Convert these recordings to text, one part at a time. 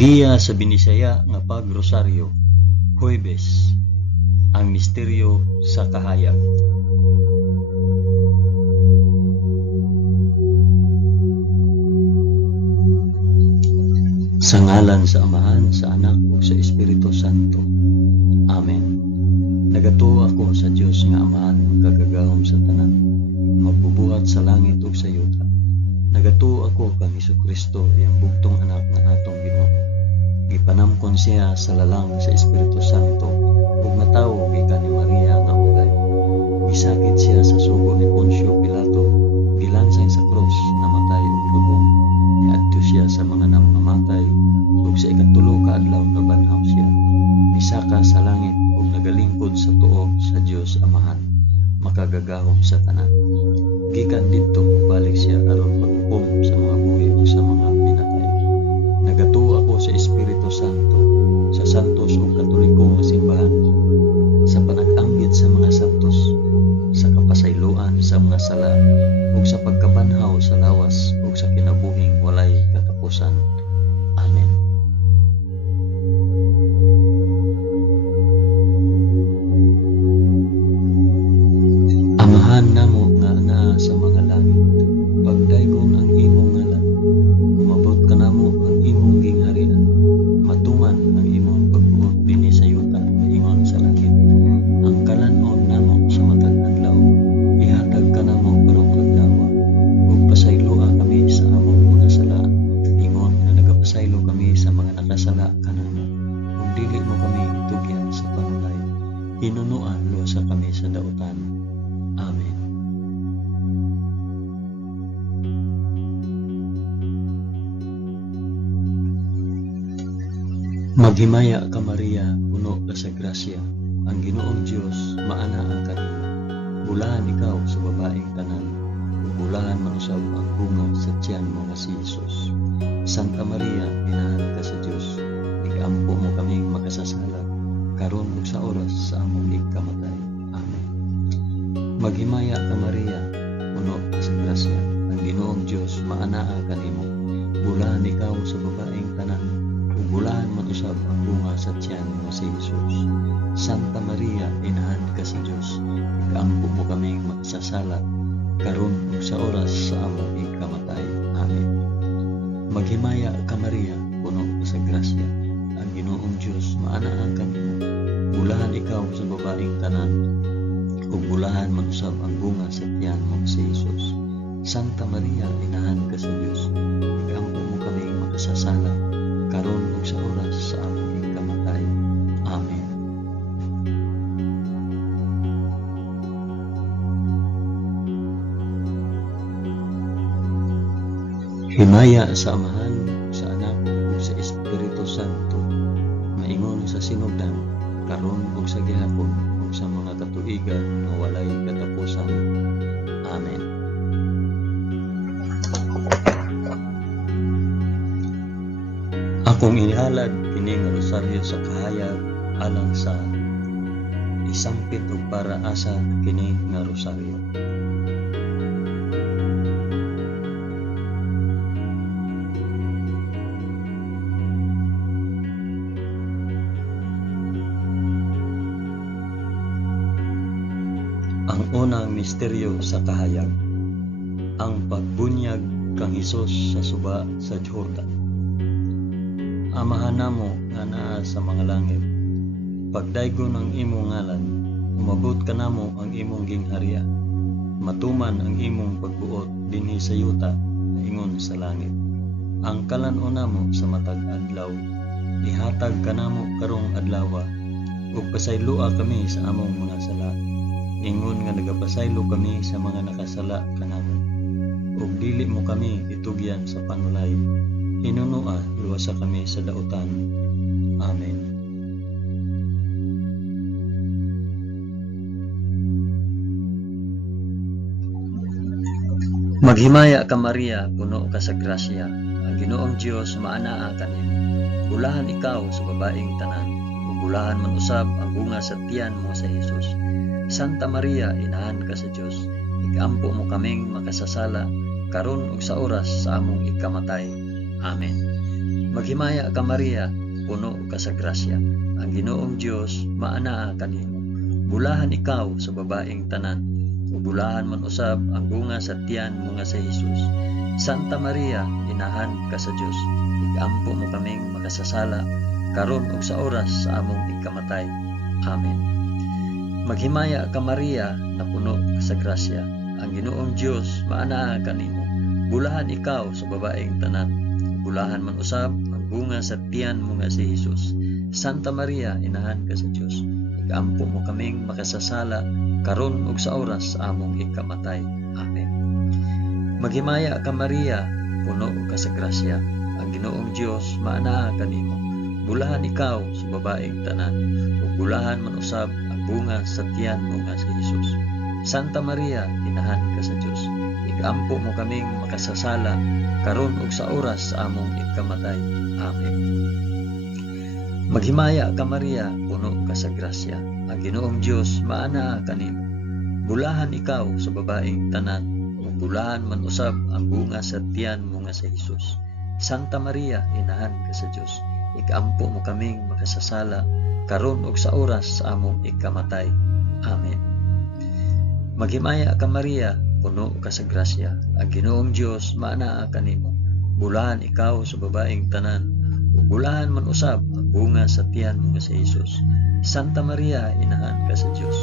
Giya sa Binisaya nga pag-rosaryo, Huwebes, ang misteryo sa kahayag. Sa ngalan sa Amahan, sa Anak, ug sa Espiritu Santo. Amen. Nagatuo ako sa Dios nga Amahan, magkagagahom sa tanan, magbubuhat sa langit ug sa yuta. Nagatuo ako kang Hesukristo, iyang bugtong anak nga atong Ginoo. Gipanamkon siya sa lalang sa Espiritu Santo ug natawo gikan ni Maria nga ugay. Gisakit siya sa sugo ni Poncio Pilato, gilansay sa krus, namatay ug lubong. Niadto siya sa mga namamatay ug sa ikatulo ka adlaw nabanhaw siya. Misaka sa langit ug nagalingkod sa tuo sa Dios Amahan, makagagahom sa tanan. Gikan didto balik siya aron paghukom sa mga buhi ug sa mga pinatay. Nagatuo ako sa Espiritu Santo, sa santos ug katolikong nga simbahan, sa panag-anggit sa mga santos, sa kapasayloan sa mga sala, ug sa pagkabanhaw sa lawas ug sa kinabuhing walay katapusan. Amen. Amahan namo nga naa sa mga langit, pagdaygon ang imong ngalan, umabot ka namo ang imong gingharian, matuman ang imong pagbuot dinhi sa yuta ingon sa langit. Ang kalanon namo sa matag adlaw, ihatag ka namo karong adlaw, ug pasayloa kami sa among mga sala, ingon nga nagapasaylo kami sa mga nakasala kanamo, ug dili mo kami itugyan sa panulay, hinunuan luwasa kami sa dautan. Amen. Maghimaya ka Maria, puno ka sa grasya, ang Ginoong Dios maana ang kanimo. Bulahan ikaw sa babaeng tanan, ug bulahan man usab ang bunga sa tiyan mo nga si Jesus. Santa Maria, inahan ka sa Dios, igampo mo kaming makasasala, karon ug sa oras sa among ikamatay. Amen. Maghimaya ka Maria, puno ka sa grasya, ang Ginoong Dios maana ang kanimo. Bulahan ikaw sa babaeng tanan, ug bulahan man usab ang bunga sa tiyan mo si Jesus. Santa Maria, inahan ka sa Dios, igampo mo kaming makasasala, karon ug sa oras sa among ikamatay. Amen. Maghimaya ka Maria, puno ka sa grasya, ang Ginoong Dios maana ang kanimo. Bulahan ikaw sa babaeng tanan, ug bulahan man usab ang bunga sa tiyan mo si Jesus. Santa Maria, inahan ka sa Dios, igampo mo kaming makasasala, karon ug sa oras sa among ikamatay. Amen. Himaya sa Amahan, sa Anak, ug sa Espiritu Santo, maingon sa sinugdan, karon ug sa gihapon, ug sa mga katuigan nga walay katapusan. Amen. Akong inihalad kini nga rosaryo sa kahayag alang sa isampit ug para asa kini nga rosaryo. Ang unang misteryo sa kahayag, ang pagbunyag kang Hesus sa suba sa Jordan. Amahan namo nga naa sa mga langit, pagdaygon ang imong ngalan, umabot ka namo ang imong gingharian, matuman ang imong pagbuot dinhi sa yuta ingon sa langit. Ang kalanon namo sa matag adlaw, ihatag ka namo karong adlaw, ug pasayloa kami sa among mga sala, ingon nga nagapasaylo kami sa mga nakasala kanamo, ug dili mo kami itugyan sa panulay, hinunua luwasa kami sa dautan. Amen. Maghimaya ka Maria, puno ka sa grasya, ang Ginoong Dios maana ang kanimo. Bulahan ikaw sa babaeng tanan, ug bulahan man usab ang bunga sa tiyan mo sa Jesus. Santa Maria, inahan ka sa Dios, igampo mo kaming makasasala, karon ug sa oras sa among ikamatay. Amen. Maghimaya ka Maria, puno ka sa grasya. Ang Ginoong Dios maanaa kanimo. Bulahan ikaw sa babaeng tanan, ug bulahan man usab ang bunga sa tiyan mo nga si Hesus. Santa Maria, inahan ka sa Dios, igampo mo kaming makasasala karon ug sa oras sa among ikamatay. Amen. Maghimaya ka Maria, na puno ka sa grasya. Ang Ginoong Dios maanaa kanimo. Bulahan ikaw sa babaeng tanan, bulahan man usab ang bunga sa tiyan mo nga si Hesus. Santa Maria, inahan ka sa Dios, igampo mo kaming makasasala karon ug sa oras sa among ikamatay. Amen. Maghimaya ka Maria, puno ka sa grasya. Ang Ginoong Dios maanaa kanimo. Bulahan ikaw sa babaeng tanan, ug bulahan man usab ang bunga sa tiyan mo nga si Hesus. Santa Maria, inahan ka sa Dios, igampo mo kaming makasasala karon ug sa oras sa among ikamatay. Amen. Maghimaya ka Maria, puno ka sa grasya. Ang Ginoong Dios maanaa kanimo. Bulahan ikaw sa babaeng tanan, ug bulahan man usab ang bunga sa tiyan mo nga si Hesus. Santa Maria, inahan ka sa Dios, igampo mo kaming makasasala karon ug sa oras sa among ikamatay. Amen. Maghimaya ka Maria, puno ka sa grasya. Ang Ginoong Dios maanaa kanimo. Bulahan ikaw sa babaeng tanan, ug bulahan man usab ang bunga sa tiyan mo nga si Hesus. Santa Maria, inahan ka sa Dios,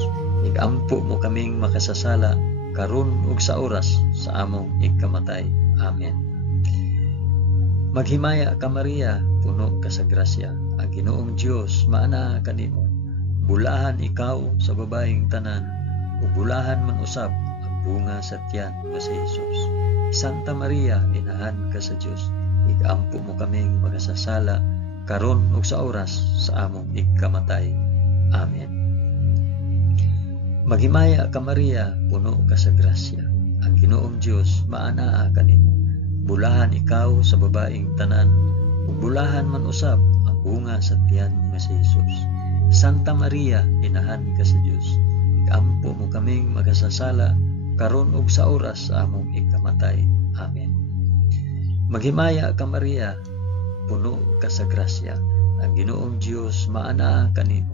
igampo mo kaming makasasala karon ug sa oras sa among ikamatay. Amen. Maghimaya ka Maria, puno ka sa grasya. Ang Ginoong Dios maanaa kanimo. Bulahan ikaw sa babaeng tanan, ug bulahan man usab ang bunga sa tiyan nga si Hesus. Santa Maria, inahan ka sa Dios, igampo mo kaming makasasala karon ug sa oras sa among ikamatay. Amen. Maghimaya ka Maria, puno ka sa grasya. Ang Ginoong Dios maanaa kanimo. Bulahan ikaw sa babaeng tanan, ug bulahan man usab ang bunga sa tiyan nga si Hesus. Santa Maria, inahan ka sa Dios, igampo mo kaming makasasala karon ug sa oras sa among ikamatay. Amen. Maghimaya ka Maria, puno ka sa grasya. Ang Ginoong Dios maanaa kanimo.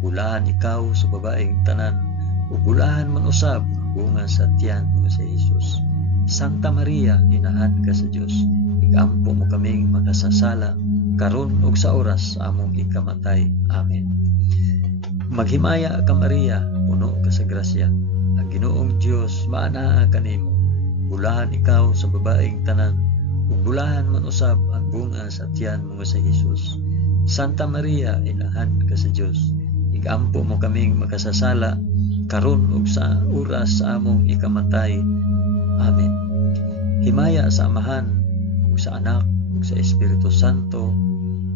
Bulahan ikaw sa babaeng tanan, ug bulahan man usab ang bunga sa tiyan nga si Hesus. Santa Maria, inahan ka sa Dios, igampo mo kaming makasasala karon ug sa oras sa among ikamatay. Amen. Maghimaya ka Maria, puno ka sa grasya. Ang Ginoong Dios maanaa kanimo. Bulahan ikaw sa babaeng tanan, ug bulahan man usab ang bunga sa tiyan mo nga si Hesus. Santa Maria, inahan ka sa Dios, igampo mo kaming makasasala karon ug sa oras sa among ikamatay. Amen. Himaya sa Amahan, ug sa Anak, ug sa Espiritu Santo,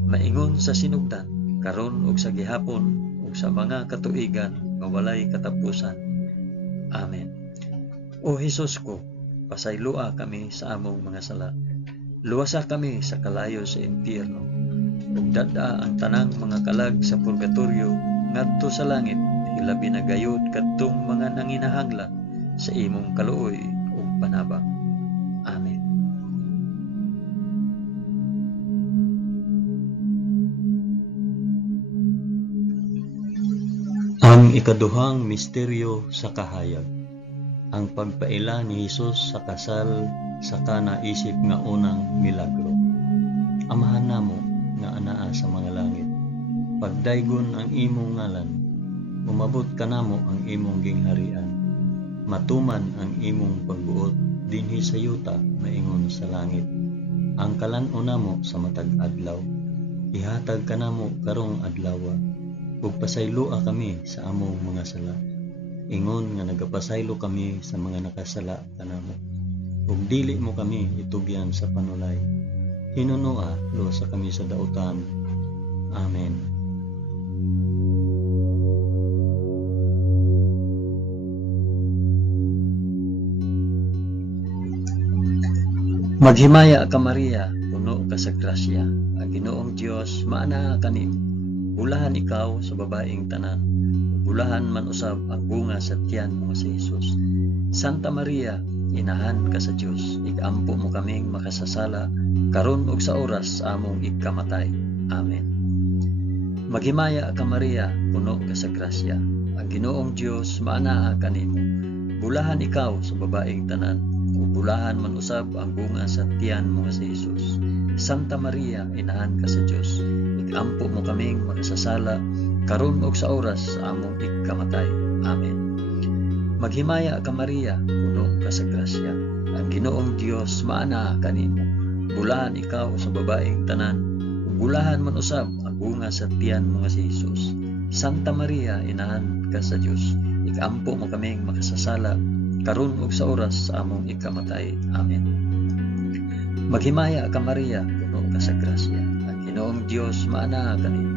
maingon sa sinugdan, karon ug sa gihapon, ug sa mga katuigan nga walay katapusan. Amen. O Hesus ko, pasaylua kami sa among mga sala. Luwasa kami sa kalayo sa impyerno, ug dada ang tanang mga kalag sa purgatorio ngadto sa langit, hilabi na gayud kadtong mga nanginahanglan sa imong kaluoy ug panabang. Amen. Ang ikaduhang misteryo sa kahayag, ang pagpaila ni Hesus sa kasal sa kanaisip nga unang milagro. Amahan namo nga anaa sa mga langit, pagdaygon ang imong ngalan, umabot kanamo ang imong gingharian, matuman ang imong pagbuot dinhi sa yuta maingon sa langit. Ang kalan-o namo sa matag adlaw, ihatag kanamo karong adlawa, ug pasaylua kami sa among mga sala. Ingon nga nagapasaylo kami sa mga nakasala kanamo, ug dili mo kami itugyan sa panulay. Hinunoa lusa kami sa dautan. Amen. Maghimaya ka Maria, puno ka sa grasya. Ang Ginoong Dios maanaa kanimo. Bulahan ikaw sa babaeng tanan, bulahan man usab ang bunga sa tiyan mo si Hesus. Santa Maria, inahan ka sa Dios. Igampo mo kaming makasasala karon ug sa oras sa among ikamatay. Amen. Maghimaya ka Maria, puno ka sa grasya. Ang Ginoong Dios maanaa kanimo. Bulahan ikaw sa babaeng tanan, ug bulahan man usab ang bunga sa tiyan mo nga si Jesus. Santa Maria, inahan ka sa Dios. Igampo mo kaming makasasala karon ug sa oras sa among ikamatay. Amen. Maghimaya ka Maria, puno ka sa grasya. Ang Ginoong Dios maanaa kanimo. Bulahan ikaw sa babaeng tanan, ug bulahan man usab ang bunga sa tiyan mo nga si Jesus. Santa Maria, inahan ka sa Dios. Igampo mo kaming makasasala karon ug sa oras sa among ikamatay. Amen. Maghimaya ka Maria, puno ka sa grasya. Ang Ginoong Dios maanaa kanimo.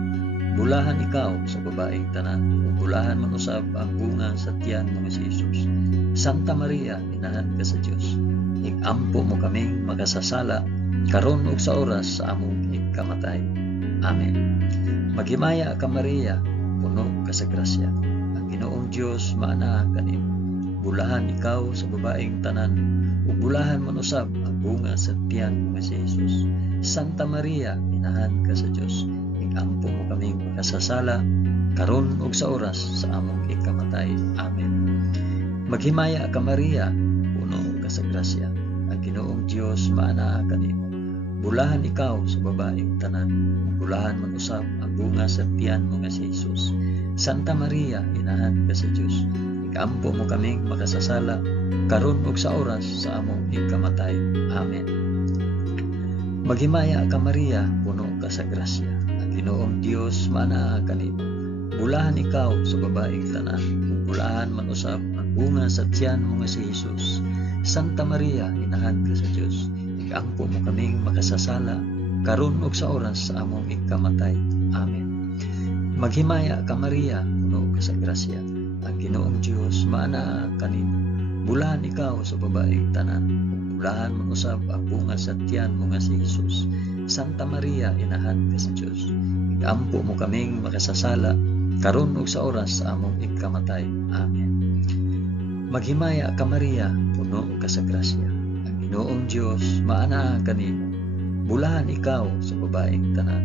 Bulahan ikaw sa babaeng tanan, ug bulahan man usab ang bunga sa tiyan mo nga si Jesus. Santa Maria, inahan ka sa Dios. Igampo mo kaming makasasala karon ug sa oras sa among ikamatay. Amen. Maghimaya ka Maria, puno ka sa grasya. Ang Ginoong Dios maanaa kanimo. Bulahan ikaw sa babaeng tanan, ug bulahan man usab ang bunga sa tiyan mo nga si Jesus. Santa Maria, inahan ka sa Dios. Igampo mo kaming makasasala karon ug sa oras sa among ikamatay. Amen. Maghimaya ka Maria, puno ka sa grasya. Ang Ginoong Dios maanaa kanimo. Bulahan ikaw sa babaeng tanan, bulahan man usab ang bunga sa tiyan mo nga si Jesus. Santa Maria, inahan ka sa Dios. Igampo mo kaming makasasala karon ug sa oras sa among ikamatay. Amen. Maghimaya ka Maria, puno ka sa grasya. Ang Ginoong Dios maanaa kanimo. Bulahan ikaw sa babaeng tanan, bulahan man usab ang bunga sa tiyan mo nga si Jesus. Santa Maria, inahan ka sa Dios. Igampo mo kaming makasasala karon ug sa oras sa among ikamatay. Amen. Maghimaya ka Maria, puno ka sa grasya. Ang Ginoong Dios maanaa kanimo. Bulahan ikaw sa babaeng tanan, bulahan man usab ang bunga sa tiyan mo nga si Jesus. Santa Maria, inahan ka sa Dios. Igampo mo kaming makasasala karon ug sa oras sa among ikamatay. Amen. Maghimaya ka Maria, puno ka sa grasya. Ang Ginoong Dios maanaa kanimo. Bulahan ikaw sa babaeng tanan,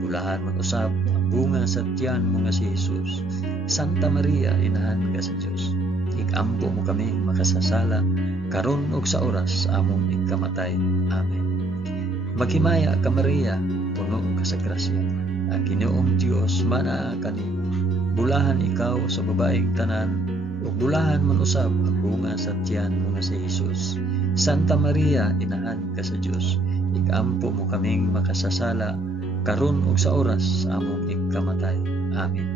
bulahan man usab ang bunga sa tiyan mo nga si Jesus. Santa Maria, inahan ka sa Dios. Igampo mo kaming makasasala karon ug sa oras sa among ikamatay. Amen. Maghimaya ka Maria, puno ka sa grasya. Ang Ginoong Dios maanaa kanimo. Bulahan ikaw sa babaeng tanan, ug bulahan man usab ang bunga sa tiyan mo nga si Jesus. Santa Maria, inahan ka sa Dios. Igampo mo kaming makasasala karon ug sa oras sa among ikamatay. Amen.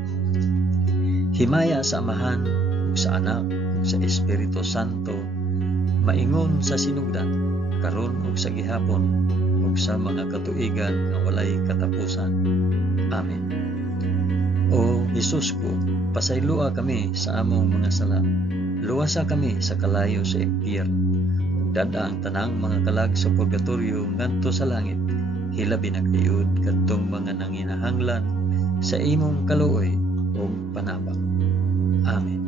Himaya sa Amahan ug sa Anak ug sa Espiritu Santo, maingon sa sinugdan karon ug sa gihapon ug sa mga katuigan nga walay katapusan. Amen. O Hesus ko, pasaylua kami sa among mga sala. Luwasa kami sa kalayo sa impyerno. Dada ang tanang mga kalag sa purgatorio ngadto sa langit. Hilabi na kayod kadtong mga nanginahanglan sa imong kaluoy o panabang. Amen.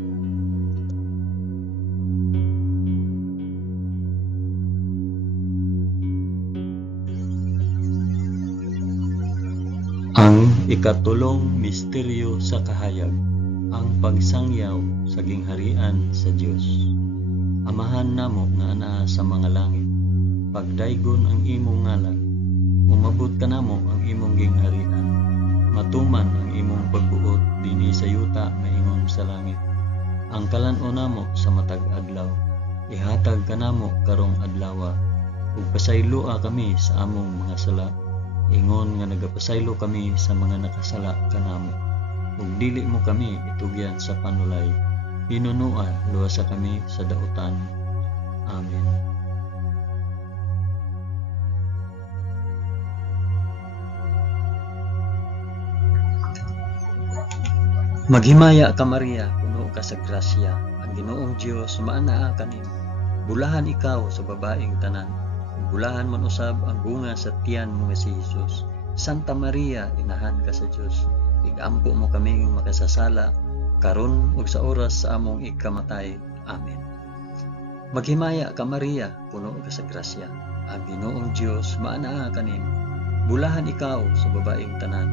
Ang ikatulong misteryo sa kahayag, ang pagsangyaw sa gingharian sa Dios. Amahan namo nga anaa sa mga langit, pagdaygon ang imong ngalan, umabot ka namo ang imong gingharian, matuman ang imong pagbuot dinhi sa yuta maingon sa langit. Ang kalan-o namo sa matag adlaw, ihatag ka namo karong adlawa, ug pasayloa kami sa among mga sala, ingon nga nagapasaylo kami sa mga nakasala kanamo, ug dili mo kami itugyan sa panulay, hinunua luwasa kami sa dautan. Amen. Maghimaya ka Maria, puno ka sa grasya. Ang Ginoong Dios maanaa kanimo. Bulahan ikaw sa babaeng tanan, bulahan man usab ang bunga sa tiyan mo nga si Jesus. Santa Maria, inahan ka sa Dios. Igampo mo kaming makasasala karon ug sa oras sa among ikamatay. Amen. Maghimaya ka Maria, puno ka sa grasya. Ang Ginoong Dios maanaa kanimo. Bulahan ikaw sa babaeng tanan,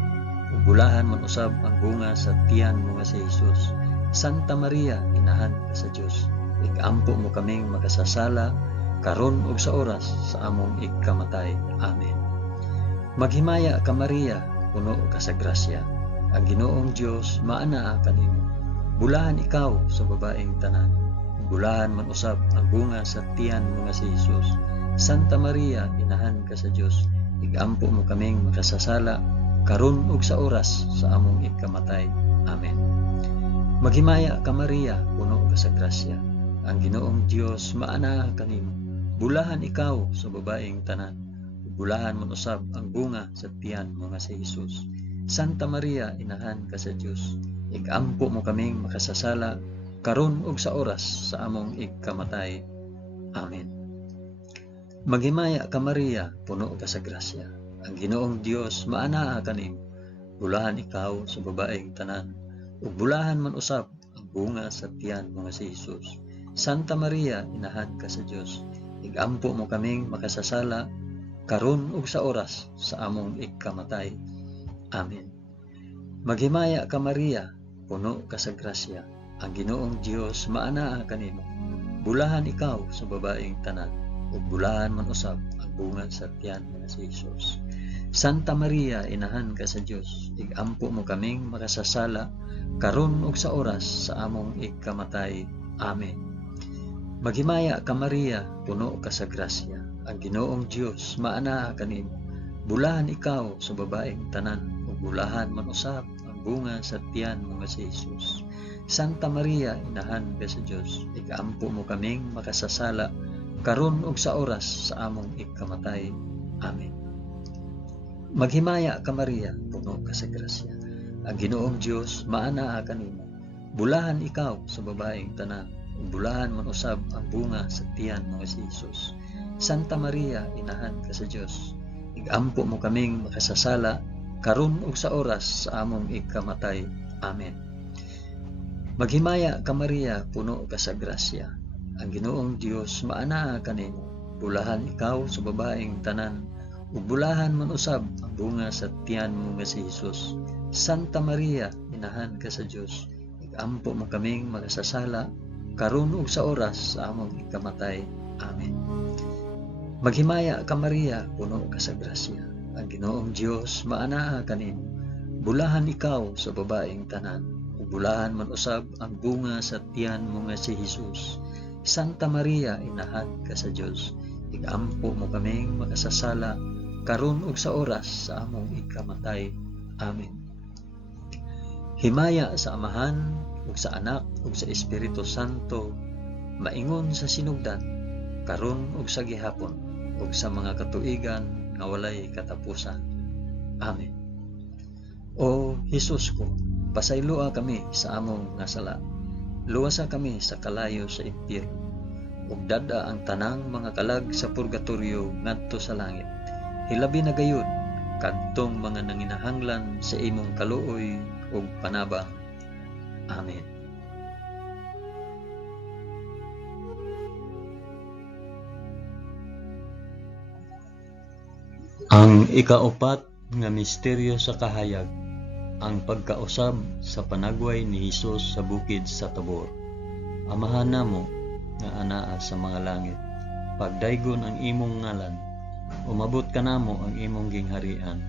ug bulahan man usab ang bunga sa tiyan mo nga si Jesus. Santa Maria, inahan ka sa Dios. Igampo mo kaming makasasala karon ug sa oras sa among ikamatay. Amen. Maghimaya ka Maria, puno ka sa grasya. Ang Ginoong Dios maanaa kanimo. Bulahan ikaw sa babaeng tanan, bulahan man usab ang bunga sa tiyan mo nga si Jesus. Santa Maria, inahan ka sa Dios. Igampo mo kaming makasasala karon ug sa oras sa among ikamatay. Amen. Maghimaya ka Maria, puno ka sa grasya. Ang Ginoong Dios maanaa kanimo. Bulahan ikaw sa babaeng tanan, bulahan man usab ang bunga sa tiyan mo nga si Jesus. Santa Maria, inahan ka sa Dios. Igampo mo kaming makasasala karon ug sa oras sa among ikamatay. Amen. Maghimaya ka Maria, puno ka sa grasya. Ang Ginoong Dios maanaa kanimo. Bulahan ikaw sa babaeng tanan, ug bulahan man usab ang bunga sa tiyan mo nga si Jesus. Santa Maria, inahan ka sa Dios. Igampo mo kaming makasasala karon ug sa oras sa among ikamatay. Amen. Maghimaya ka Maria, puno ka sa grasya. Ang Ginoong Dios maanaa kanimo. Bulahan ikaw sa babaeng tanan, ug bulahan man usab ang bunga sa tiyan nga si Jesus. Santa Maria, inahan ka sa Dios. Igampo mo kaming makasasala karon ug sa oras sa among ikamatay. Amen. Maghimaya ka Maria, puno ka sa grasya. Ang Ginoong Dios maanaa kanimo. Bulahan ikaw sa babaeng tanan, ug bulahan man usab ang bunga sa tiyan mo nga si Jesus. Santa Maria, inahan ka sa Dios. Igampo mo kaming makasasala karon ug sa oras sa among ikamatay. Amen. Maghimaya ka Maria, puno ka sa grasya. Ang Ginoong Dios maanaa kanimo. Bulahan ikaw sa babaeng tanan, ug bulahan man usab ang bunga sa tiyan mo nga si Jesus. Santa Maria, inahan ka sa Dios. Igampo mo kaming makasasala karon ug sa oras sa among ikamatay. Amen. Maghimaya ka Maria, puno ka sa grasya. Ang Ginoong Dios maanaa kanimo. Bulahan ikaw sa babaeng tanan, ug bulahan man usab ang bunga sa tiyan mo nga si Jesus. Santa Maria, inahan ka sa Dios. Igampo mo kaming makasasala karon ug sa oras sa among ikamatay. Amen. Maghimaya ka Maria, puno ka sa grasya. Ang Ginoong Dios maanaa kanimo. Bulahan ikaw sa babaeng tanan, ug bulahan man usab ang bunga sa tiyan mo nga si Jesus. Santa Maria, inahan ka sa Dios. Igampo mo kaming makasasala karon ug sa oras sa among ikamatay. Amen. Himaya sa Amahan ug sa Anak ug sa Espiritu Santo, maingon sa sinugdan, karon ug sa gihapon, ug sa mga katuigan nga walay katapusan. Amen. O Jesus ko, pasayloa kami sa among nga sala. Luwasa kami sa kalayo sa impyerno, ug dada ang tanang mga kalag sa purgatorio ngadto sa langit. Hilabi na gayud kadtong mga nanginahanglan sa imong kaluoy ug panabang. Amen. Ang ikaupat nga misteryo sa kahayag, ang pagkausab sa panagway ni Hesus sa bukid sa Tabor. Amahan namo nga anaa sa mga langit, pagdaygon ang imong ngalan, umabot ka namo ang imong gingharian,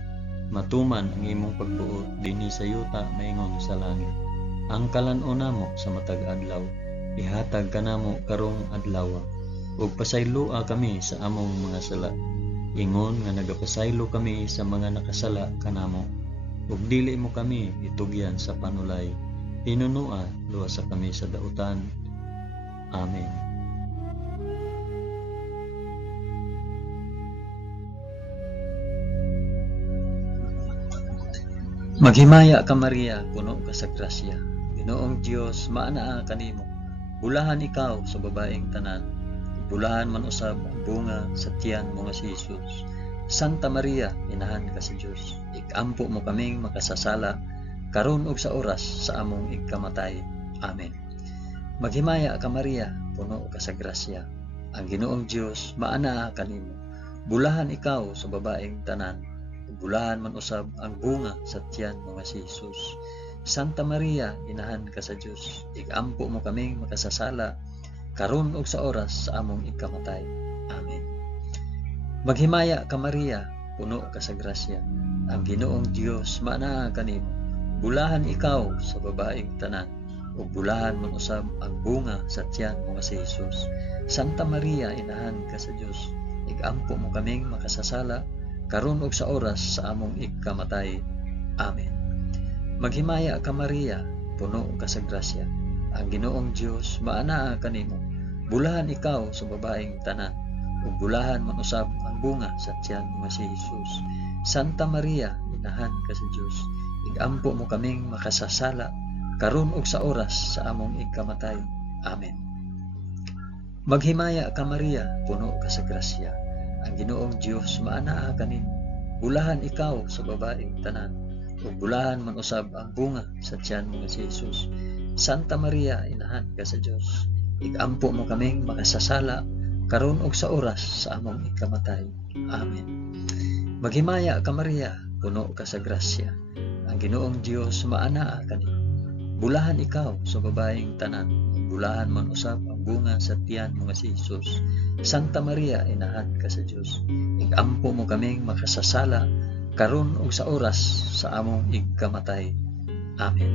matuman ang imong pagbuot dinhi sa yuta maingon sa langit. Ang kalan-o namo sa matag adlaw, ihatag ka namo karong adlaw, ug pasayloa kami sa among mga sala. Ingon nga nagapasaylo kami sa mga nakasala kanamo, ug dili mo kami itugyan sa panulay. Pinunua luwasa kami sa dautan. Amen. Maghimaya ka Maria, puno ka sa grasya. Ginoong Dios maanaa kanimo. Bulahan ikaw sa babaeng tanan, bulahan man usab ang bunga sa tiyan mo nga si Jesus. Santa Maria, inahan ka sa Dios. Igampo mo kaming makasasala karon ug sa oras sa among ikamatay. Amen. Maghimaya ka Maria, puno ka sa grasya. ang Ginoong Dios maanaa kanimo. Bulahan ikaw sa babaeng tanan, ug bulahan man usab ang bunga sa tiyan mo nga si Jesus. Santa Maria, inahan ka sa Dios, igampo mo kaming makasasala karon ug sa oras sa among ikamatay. Amen. Maghimaya ka Maria, puno ka sa grasya, ang Ginoong Dios maanaa kanimo. Bulahan ikaw sa babaeng tanan, ug bulahan man usab ang bunga sa tiyan mo nga si Jesus. Santa Maria, inahan ka sa Dios, igampo mo kaming makasasala karon ug sa oras sa among ikamatay. Amen. Maghimaya ka Maria, puno ka sa grasya, ang Ginoong Dios maanaa kanimo. Bulahan ikaw sa babaeng tanan, ug bulahan man usab ang bunga sa tiyan mo nga si Jesus. Santa Maria, inahan ka sa Dios, igampo mo kaming makasasala karon ug sa oras sa among ikamatay. Amen. Maghimaya ka Maria, puno ka sa grasya, ang Ginoong Dios maanaa kanimo. Bulahan ikaw sa babaeng tanan, ug bulahan man usab ang bunga sa tiyan mo nga si Jesus. Santa Maria, inahan ka sa Dios, igampo mo kaming makasasala karon ug sa oras sa among ikamatay. Amen. Maghimaya ka Maria, puno ka sa grasya, ang Ginoong Dios maanaa kanimo. Bulahan ikaw sa babaeng tanan, bulahan man usab ang bunga sa tiyan mo nga si Jesus. Santa Maria, inahan ka sa Dios, igampo mo kaming makasasala karon ug sa oras sa among ikamatay. Amen.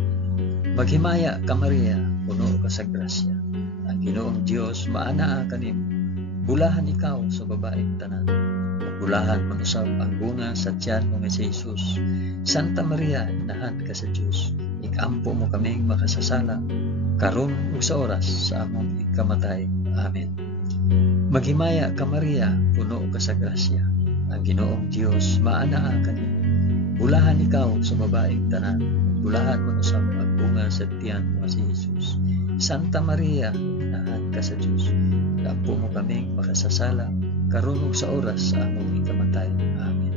Maghimaya ka Maria, puno ka sa grasya, ang Ginoong Dios maanaa kanimo. Bulahan ikaw sa babaeng tanan, bulahan man usab ang bunga sa tiyan mo nga si Jesus. Santa Maria, inahan ka sa Dios, igampo mo kaming makasasala karon ug sa oras sa among ikamatay. Amen. Maghimaya ka Maria, puno ka sa grasya, ang Ginoong Dios maanaa kanimo. Bulahan ikaw sa babaeng tanan, bulahan man usab ang bunga sa tiyan mo nga si Jesus. Santa Maria, inahan ka sa Dios, igampo mo kaming makasasala karon ug sa oras sa among ikamatay. Amen.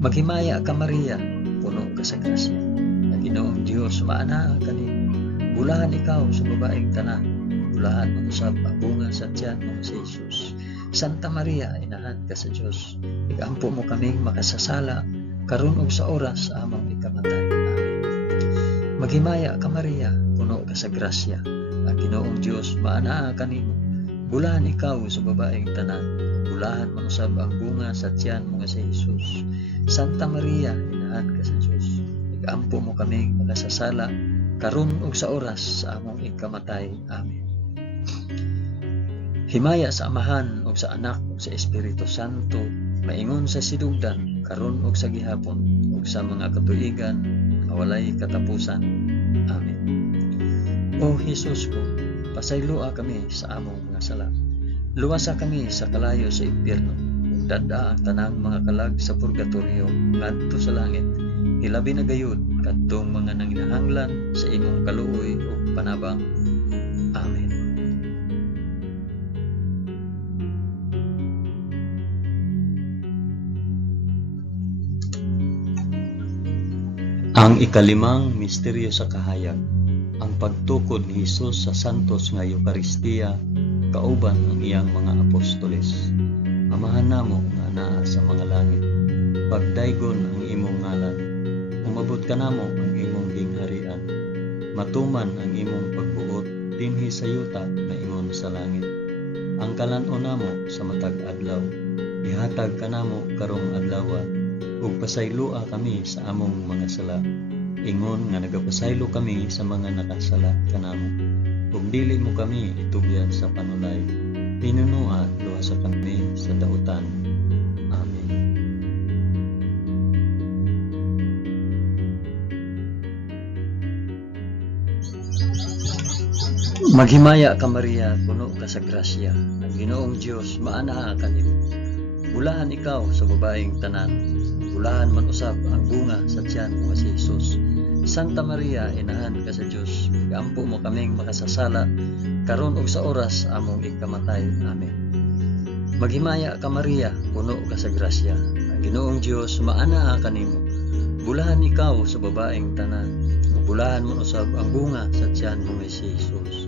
Maghimaya ka Maria, puno ka sa grasya, ang Ginoong Dios maanaa kanimo. Bulahan ikaw sa babaeng tanan, bulahan man usab ang bunga sa tiyan mo nga si Jesus. Santa Maria, inahan ka sa Dios, igampo mo kaming makasasala karon ug sa oras sa among ikamatay. Amen. Maghimaya ka Maria, puno ka sa grasya, ang Ginoong Dios maanaa kanimo. Bulahan ikaw sa babaeng tanan, bulahan man usab ang bunga sa tiyan mo nga si Jesus. Santa Maria, inahan ka sa Dios, igampo mo kaming makasasala karon ug sa oras sa among ikamatay. Amen. Himaya sa Amahan ug sa Anak ug sa Espiritu Santo, maingon sa sidugdan karon ug sa gihapon ug sa mga katuigan nga walay katapusan. Amen. O Jesus ko, pasayloa kami sa among mga sala. Luwasa kami sa kalayo sa impyerno, ug dada ang tanang mga kalag sa purgatorio ngadto sa langit. Hilabi na gayud kadtong mga nanginahanglan sa imong kaluoy ug panabang. Amen. Ang ikalimang misteryo sa kahayag, ang pagtukod ni Hesus sa santos nga Eucharistia kauban ang iyang mga apostoles. Amahan namo nga naa sa mga langit, pagdaygon ang imong ngalan, umabot ka namo ang imong gingharian, matuman ang imong pagbuot dinhi sa yuta na ingon sa langit. Ang kalan-on namo sa matag adlaw, ihatag ka namo karong adlaw, ug pasayloa kami sa among mga sala, ingon nga nagapasaylo kami sa mga nakasala kanamo. Ug dili mo kami itugyan sa panulay, pinunua luwasa kami sa dautan. Amen. Maghimaya ka Maria, puno ka sa grasya, ang Ginoong Dios maanaa kanimo. Bulahan ikaw sa babaeng tanan, bulahan man usab ang bunga sa tiyan mo nga si Jesus. Santa Maria, inahan ka sa Dios, igampo mo kaming makasasala karon ug sa oras among ikamatay. Amen. Maghimaya ka Maria, puno ka sa grasya, ang Ginoong Dios maanaa kanimo. Bulahan ikaw sa babaeng tanan, bulahan mo usab ang bunga sa tiyan mo nga si Jesus.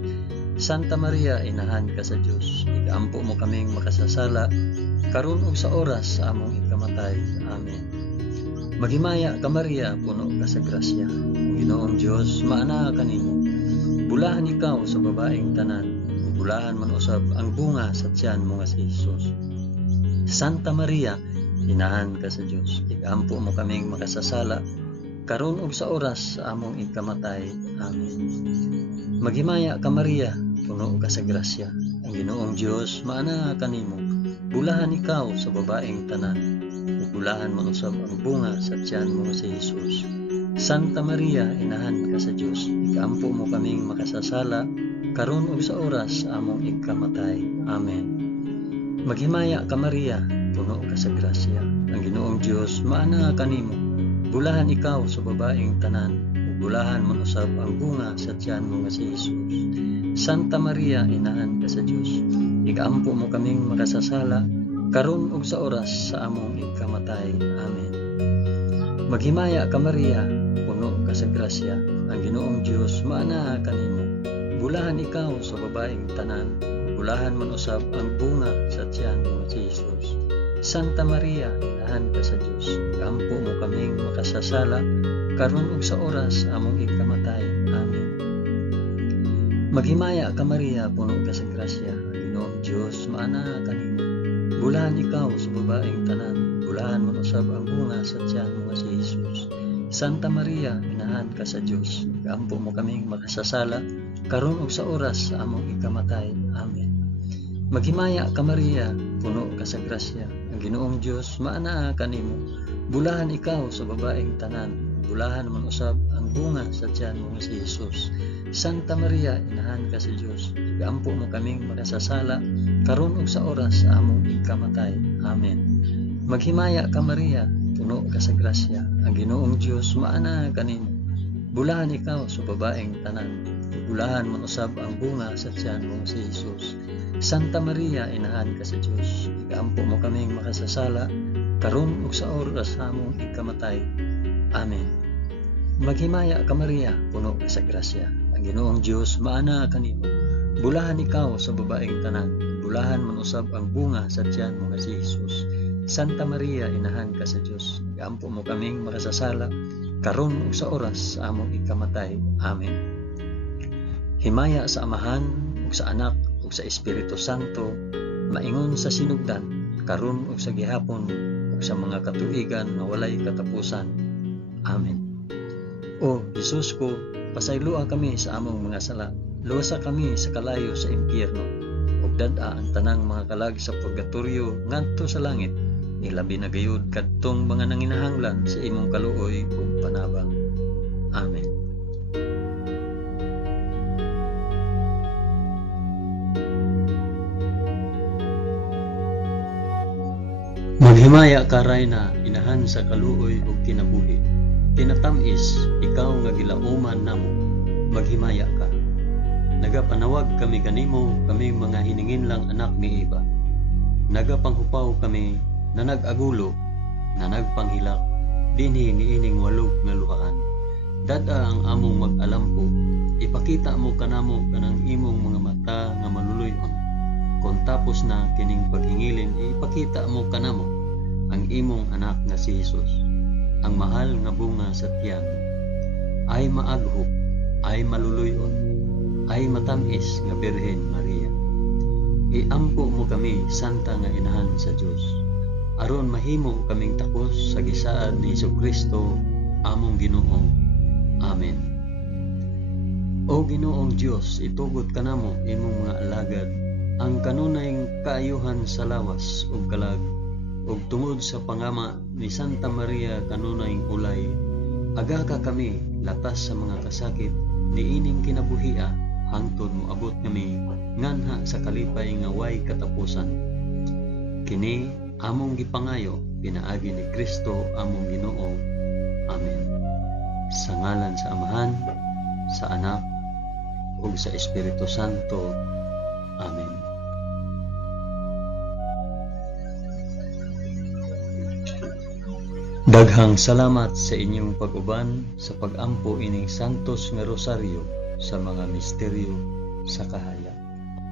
Santa Maria, inahan ka sa Dios, igampo mo kaming makasasala, karon ug sa oras sa among ikamatay. Amen. Maghimaya ka Maria, puno ka sa grasya. Ang Ginoong Dios maana kanimo. Bulahan ikaw sa babaeng tanan, ug bulahan man usab ang bunga sa tiyan mo nga si Hesus. Santa Maria, inahan ka sa Dios, igampo mo kaming makasasala, karon ug sa oras sa among ikamatay. Amen. Maghimaya ka Maria, puno ka sa grasya. Ang Ginoong Dios maana kanimo. Bulahan ikaw sa babaeng tanan, ug bulahan man usab ang bunga sa tiyan mo si Hesus. Santa Maria, inahan ka sa Dios, igampo mo kaming makasasala, karon ug sa oras sa among ikamatay. Amen. Maghimaya ka Maria, puno ka sa grasya. Ang Ginoong Dios maana kanimo. Bulahan ikaw sa babaeng tanan, ug bulahan man usab ang bunga sa tiyan mo nga si Hesus. Santa Maria, inahan ka sa Dios, igampo mo kaming makasasala, karon ug sa oras sa among ikamatay. Amen. Maghimaya ka Maria, puno ka sa grasya. Ang Ginoong Dios maana kanimo. Bulahan ikaw sa babaeng tanan, bulahan man usab ang bunga sa tiyan mo si Hesus. Santa Maria, inahan ka sa Dios, igampo mo kaming makasasala, karon ug sa oras sa among ikamatay. Amen. Maghimaya ka Maria, puno ka sa grasya. Ang Ginoong Dios maana kanimo. Bulahan ikaw sa babaeng tanan, bulahan man usab ang bunga sa tiyan mo si Hesus. Santa Maria, inahan ka sa Dios, igampo mo kaming makasasala, karon ug sa oras sa among ikamatay. Amen. Maghimaya ka Maria, puno ka sa grasya. Ang Ginoong Dios maana kanimo. Bulahan ikaw sa babaeng tanan, bulahan man usab ang bunga sa tiyan mo si Hesus. Santa Maria, inahan ka sa Dios, igampo mo kaming makasasala, karon ug sa oras sa among ikamatay. Amen. Maghimaya ka Maria, puno ka sa grasya. Ang Ginoong Dios maana kanimo. Bulahan ikaw sa babaeng tanan, bulahan man usab ang bunga sa tiyan mo si Hesus. Santa Maria, inahan ka sa Dios, igampo mo kaming makasasala, karon ug sa oras sa among ikamatay. Amen. Maghimaya ka Maria, puno ka sa grasya. Ang Ginoong Dios maana kanimo. Bulahan ikaw sa babaeng tanan, bulahan man usab ang bunga sa tiyan mo nga si Hesus. Santa Maria, inahan ka sa Dios, igampo mo kaming makasasala, karon ug sa oras sa among ikamatay. Amen. Himaya sa Amahan ug sa Anak ug sa Espiritu Santo, maingon sa sinugdan, karon ug sa gihapon ug sa mga katuigan nga walay katapusan. Amen. O Hesus ko, pasayloa kami sa among mga sala, luwasa kami sa kalayo sa impyerno, ug dad-a ang tanang mga kalag sa purgatorio ngadto sa langit, ilabi na gayud kadtong mga nanginahanglan sa imong kaluoy ug panabang. Amen. Maghimaya ka Rayna, inahan sa kaluoy ug kinabuhi. Tinatamis, ikaw nga gilauman namo, maghimaya ka. Nagapanawag kami kanimo, kami mga hiningin lang anak ni Eva. Nagapanghupaw kami, na nag-agulo, na nagpanghilak, dinhi niining walog nga luhaan. Dada ang among mag-alampo, ipakita mo kanamo kanang imong mga mata nga maluluyon. Kung tapos na kining paghingilin, ipakita mo kanamo ang imong anak nga si Hesus, ang mahal nga bunga sa tiyan, ay maaghop, ay maluluyon, ay matamis nga Birhen Maria. Iampo mo kami, santa nga inahan sa Dios, aron mahimo kaming takos sa gisaad ni Jesucristo, among Ginoo. Amen. O Ginoong Dios, itugod kanamo imong mga alagad, ang kanunayng kaayuhan sa lawas ug kalag, ug tungod sa pangama ni Santa Maria kanunayng ulay, aga ka kami latas sa mga kasakit niining kinabuhia, hangtod moabot kami nganha sa kalipay nga way katapusan. Kini among gipangayo pinaagi ni Kristo among Ginoo. Amen. Sa ngalan sa Amahan, sa Anak, ug sa Espiritu Santo. Amen. Daghang salamat sa inyong pag-uban sa pag-ampo ining santos nga rosaryo sa mga misteryo sa kahayo.